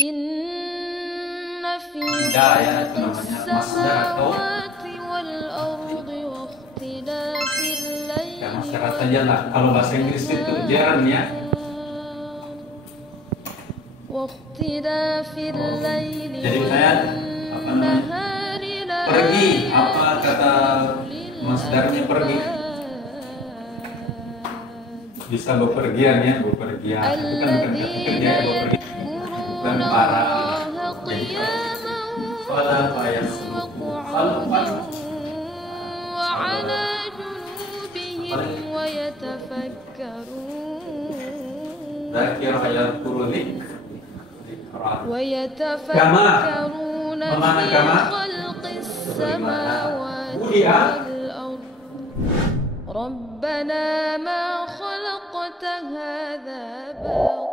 Inna fi Hidayah itu namanya masdar atau ya masyarakat saja lah. Kalau bahasa Inggris itu jarang ya. Jadi saya apa namanya pergi, apa kata masdarnya pergi? Bisa bepergian ya, bepergian itu kan bukan kata kerja, bepergian bukan para. Jadi fala fayasluku khalqan dzakir yadhkuru kama memana kama sebagaimana budia ربنا ما خلقت هذا باطلا